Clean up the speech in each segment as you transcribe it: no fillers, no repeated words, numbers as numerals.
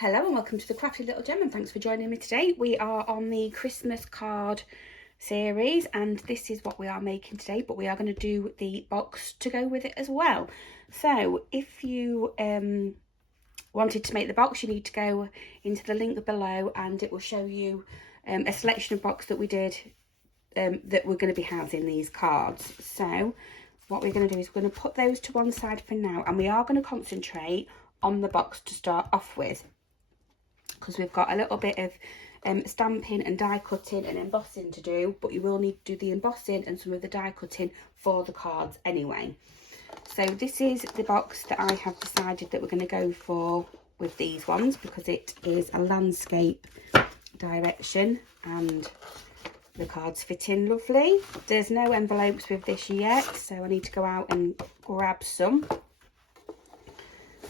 Hello and welcome to the Crafty Little Gem, and thanks for joining me today. We are on the Christmas card series and this is what we are making today, but we are going to do the box to go with it as well. So if you wanted to make the box, you need to go into the link below and it will show you a selection of box that we did that we're going to be housing these cards. So what we're going to do is we're going to put those to one side for now, and we are going to concentrate on the box to start off with, because we've got a little bit of stamping and die cutting and embossing to do, but you will need to do the embossing and some of the die cutting for the cards anyway. So this is the box that I have decided that we're going to go for with these ones, because it is a landscape direction and the cards fit in lovely. There's no envelopes with this yet, so I need to go out and grab some.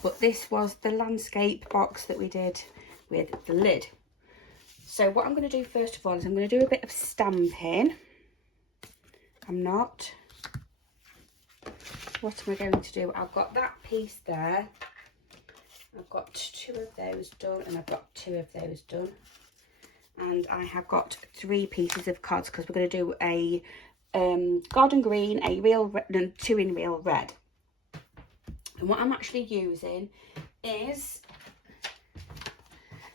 But this was the landscape box that we did with the lid. So what I'm going to do first of all is I'm going to do a bit of stamping. What am I going to do? I've got that piece there. I've got two of those done, and I've got two of those done. And I have got 3 pieces of cards, because we're going to do a garden green, a real red, and 2 in real red. And what I'm actually using is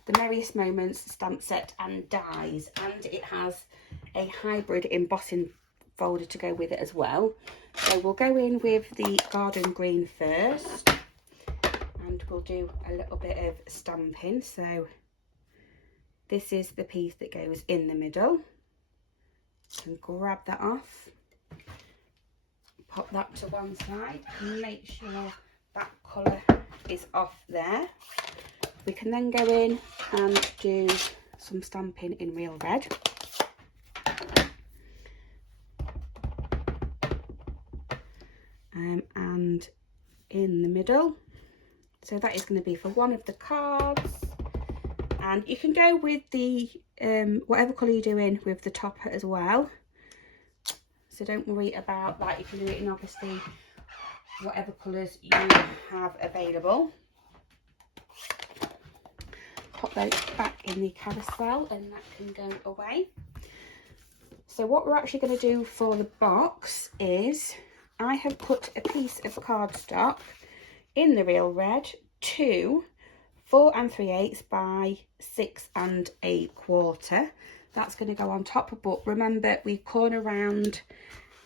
the Merriest Moments stamp set and dies, and it has a hybrid embossing folder to go with it as well. So we'll go in with the garden green first, and we'll do a little bit of stamping. So this is the piece that goes in the middle, and grab that off, pop that to one side and make sure that colour is off there. We can then go in and do some stamping in real red. And in the middle. So that is going to be for one of the cards. And you can go with the whatever colour you're doing with the topper as well. So don't worry about that. You can do it in obviously whatever colours you have available. Pop those back in the carousel and that can go away. So what we're actually going to do for the box is I have put a piece of cardstock in the real red to 4 3/8 by 6 1/4. That's going to go on top, but remember we corner round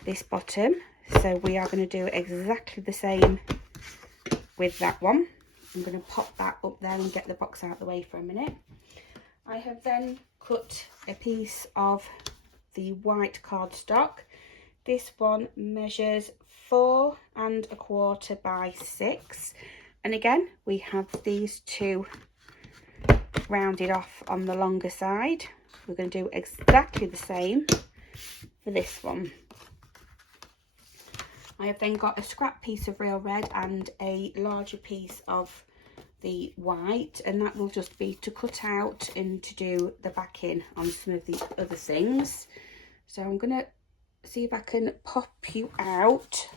this bottom, so we are going to do exactly the same with that one. I'm going to pop that up there and get the box out of the way for a minute. I have then cut a piece of the white cardstock. This one measures 4 1/4 by 6. And again, we have these two rounded off on the longer side. We're going to do exactly the same for this one. I have then got a scrap piece of real red and a larger piece of the white, and that will just be to cut out and to do the backing on some of the other things. So I'm going to see if I can pop you out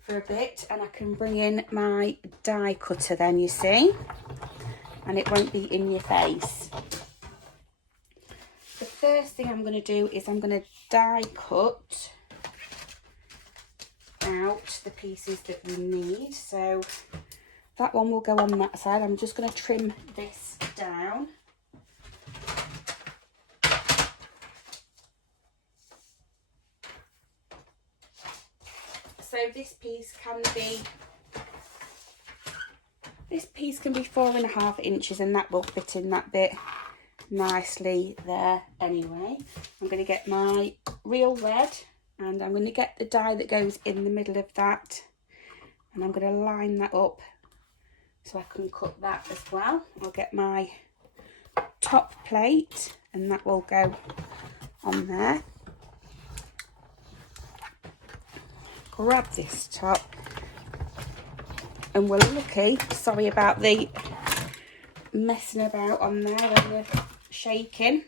for a bit, and I can bring in my die cutter then, you see, and it won't be in your face. The first thing I'm going to do is I'm going to die cut out the pieces that we need. So that one will go on that side. I'm just going to trim this down. So this piece can be 4 1/2 inches, and that will fit in that bit nicely there anyway. I'm going to get my real red, and I'm going to get the die that goes in the middle of that, and I'm going to line that up so I can cut that as well. I'll get my top plate and that will go on there. Grab this top, and we're lucky, sorry about the messing about on there and the shaking.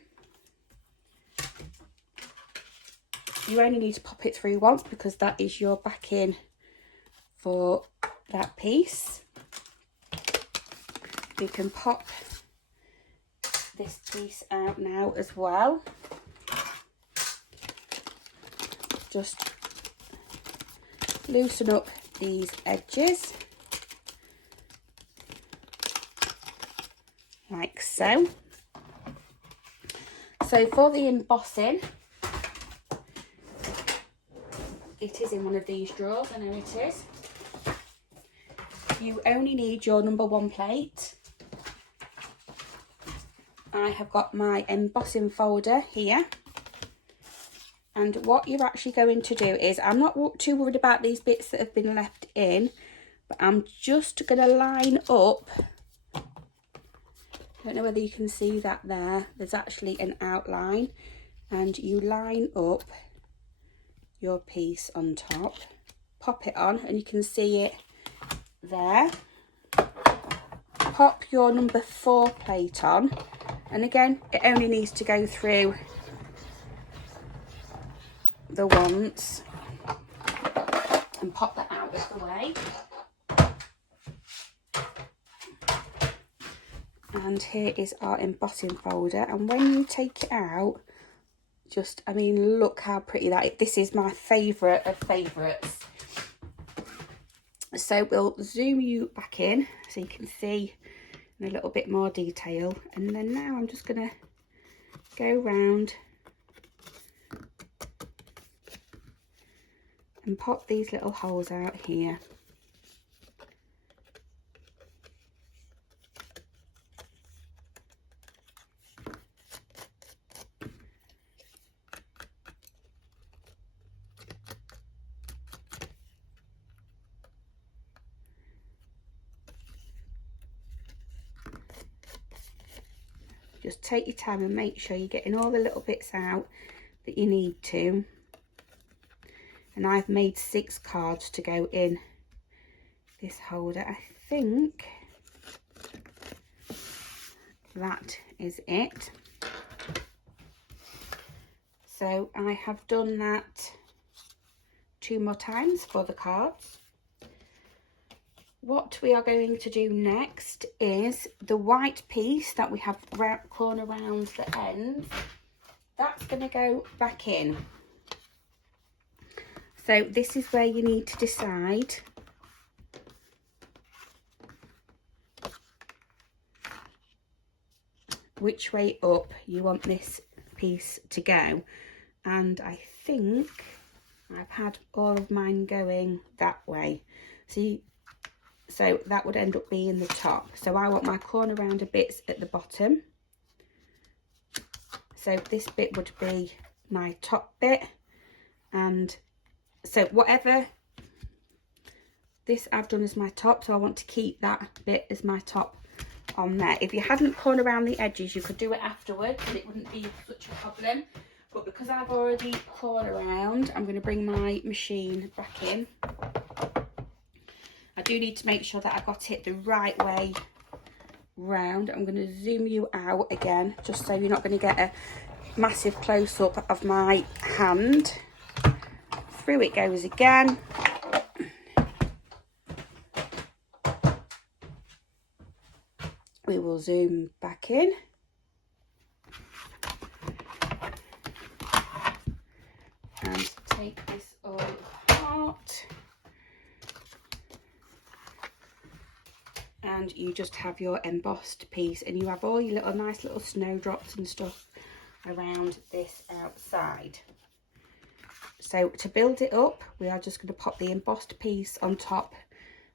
You only need to pop it through once, because that is your backing for that piece. You can pop this piece out now as well. Just loosen up these edges like so. So for the embossing, it is in one of these drawers, I know it is. You only need your number 1 plate. I have got my embossing folder here. And what you're actually going to do is, I'm not too worried about these bits that have been left in, but I'm just going to line up. I don't know whether you can see that there. There's actually an outline, and you line up your piece on top, pop it on, and you can see it there. Pop your number 4 plate on, and again, it only needs to go through the once, and pop that out of the way. And here is our embossing folder, and when you take it out, just, I mean, look how pretty that is. This is my favourite of favourites. So we'll zoom you back in so you can see in a little bit more detail, and then now I'm just going to go round and pop these little holes out here. Just take your time and make sure you're getting all the little bits out that you need to. And I've made 6 cards to go in this holder. I think that is it. So I have done that 2 more times for the cards. What we are going to do next is the white piece that we have corner around the end. That's going to go back in. So this is where you need to decide which way up you want this piece to go. And I think I've had all of mine going that way. See, so that would end up being the top. So I want my corner rounder bits at the bottom. So this bit would be my top bit, and so whatever this I've done as my top, so I want to keep that bit as my top on there. If you hadn't cornered around the edges, you could do it afterwards and it wouldn't be such a problem, but because I've already cornered around, I'm going to bring my machine back in. I do need to make sure that I got it the right way round. I'm going to zoom you out again, just so you're not going to get a massive close-up of my hand. Through it goes again. We will zoom back in. And take this all apart. And you just have your embossed piece, and you have all your little nice little snowdrops and stuff around this outside. So to build it up, we are just going to pop the embossed piece on top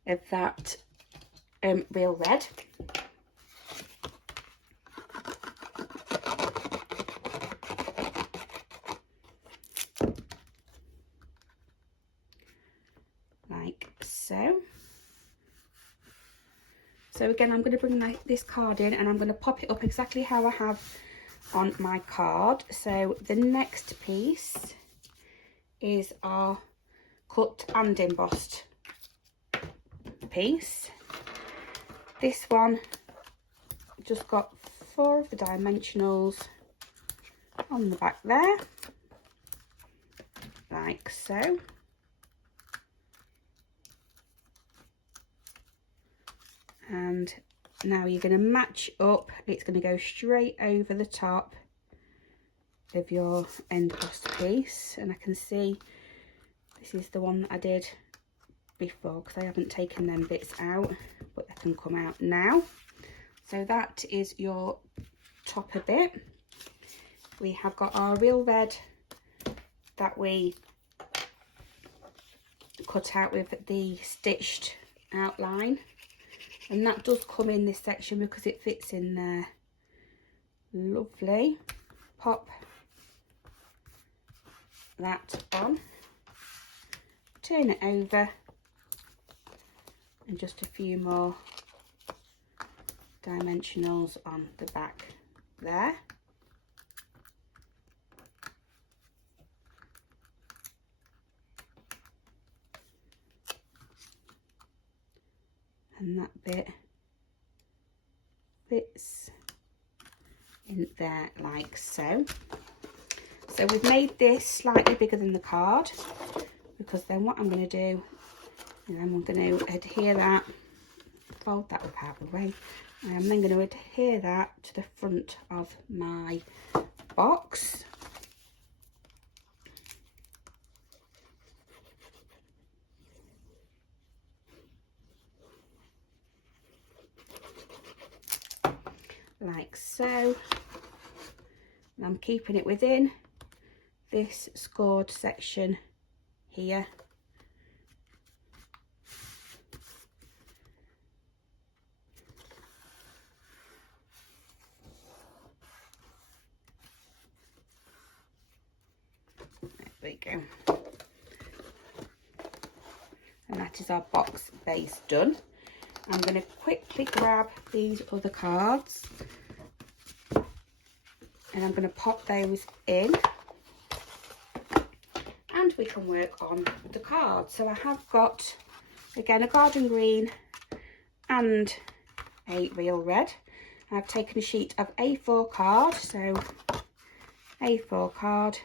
of that real red. Like so. So again, I'm going to bring this card in, and I'm going to pop it up exactly how I have on my card. So the next piece is our cut and embossed piece. This one just got 4 of the dimensionals on the back there, like so. And Now you're going to match up, it's going to go straight over the top of your end-crossed piece, and I can see this is the one that I did before because I haven't taken them bits out, but they can come out now. So that is your topper bit. We have got our real red that we cut out with the stitched outline, and that does come in this section because it fits in there. Lovely. Pop that on, turn it over, and just a few more dimensionals on the back there. And that bit fits in there like so. So we've made this slightly bigger than the card, because then what I'm going to do is I'm going to adhere that, fold that up out of the way, and I'm then going to adhere that to the front of my box. Like so. And I'm keeping it within this scored section here. There we go. And that is our box base done. I'm going to quickly grab these other cards and I'm going to pop those in, and we can work on the card. So I have got, again, a garden green and a real red. I've taken a sheet of A4 card, so A4 card.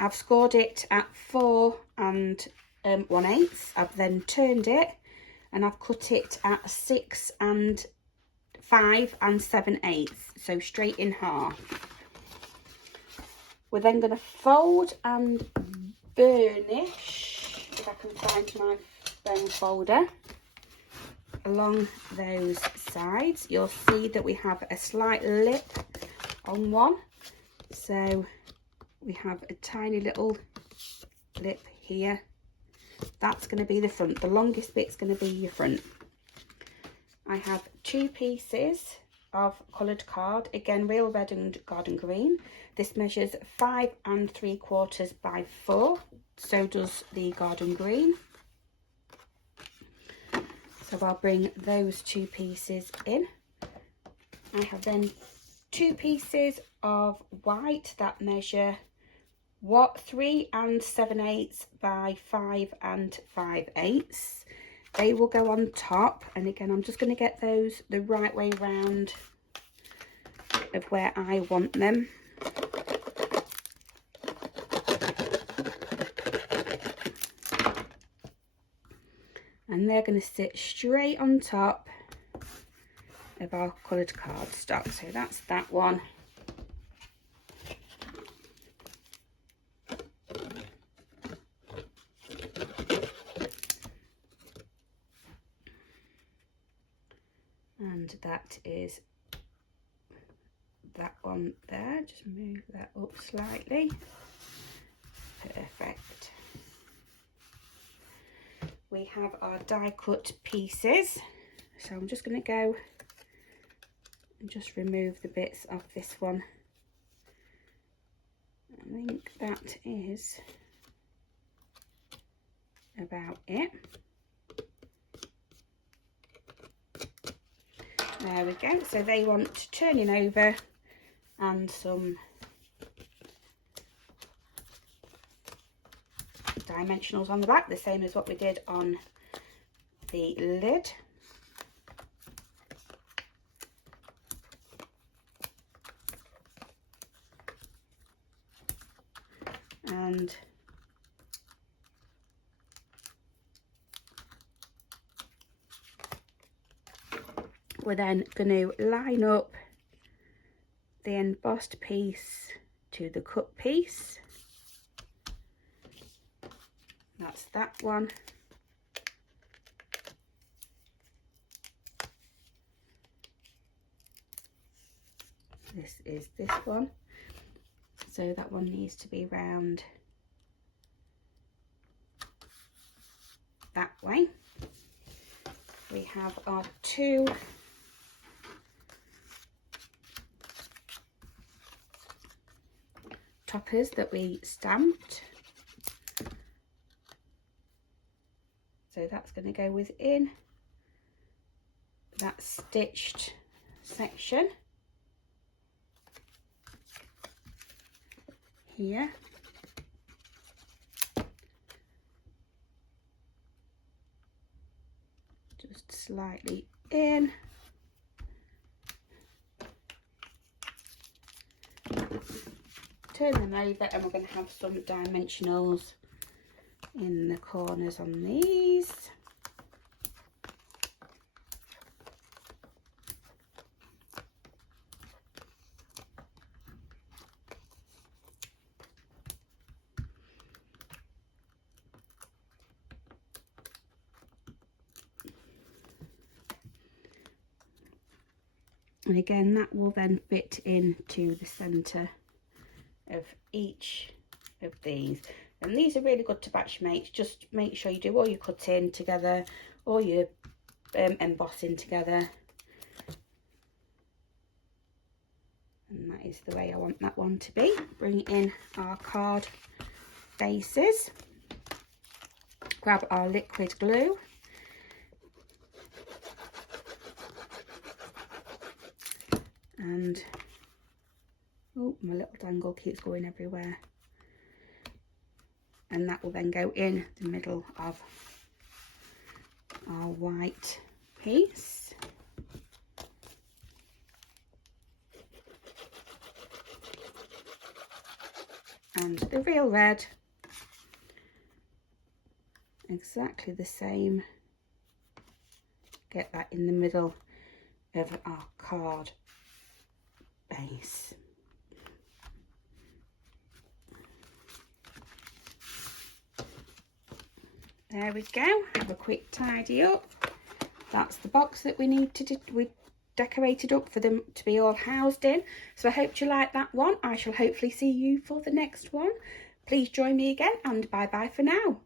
I've scored it at 4 1/8. I've then turned it and I've cut it at 6 and 5 7/8, so straight in half. We're then going to fold and burnish, if I can find my bone folder, along those sides. You'll see that we have a slight lip on one, so we have a tiny little lip here. That's going to be the front. The longest bit's going to be your front. I have 2 pieces of coloured card, again real red and garden green. This measures 5 3/4 by 4, so does the garden green. So I'll bring those 2 pieces in. I have then 2 pieces of white that measure 3 7/8 by 5 5/8. They will go on top, and again I'm just going to get those the right way round of where I want them. And they're going to sit straight on top of our coloured cardstock. So that's that one. And that is that one there. Just move that up slightly. Perfect. We have our die cut pieces, so I'm just going to go and just remove the bits of this one. I think that is about it. There we go. So they want turning over and some dimensionals on the back, the same as what we did on the lid. And we're then going to line up the embossed piece to the cut piece. That's that one. This is this one. So that one needs to be round that way. We have our two toppers that we stamped. So that's going to go within that stitched section here. Just slightly in. Turn them over, and we're going to have some dimensionals in the corners on these. And again, that will then fit into the centre of each of these. And these are really good to batch make. Just make sure you do all your cutting together, all your embossing together. And that is the way I want that one to be. Bring in our card bases. Grab our liquid glue. And, oh, my little dangle keeps going everywhere. And that will then go in the middle of our white piece. And the real red, exactly the same. Get that in the middle of our card base. There we go. Have a quick tidy up. That's the box that we need to do. We decorated up for them to be all housed in. So I hope you like that one. I shall hopefully see you for the next one. Please join me again, and bye bye for now.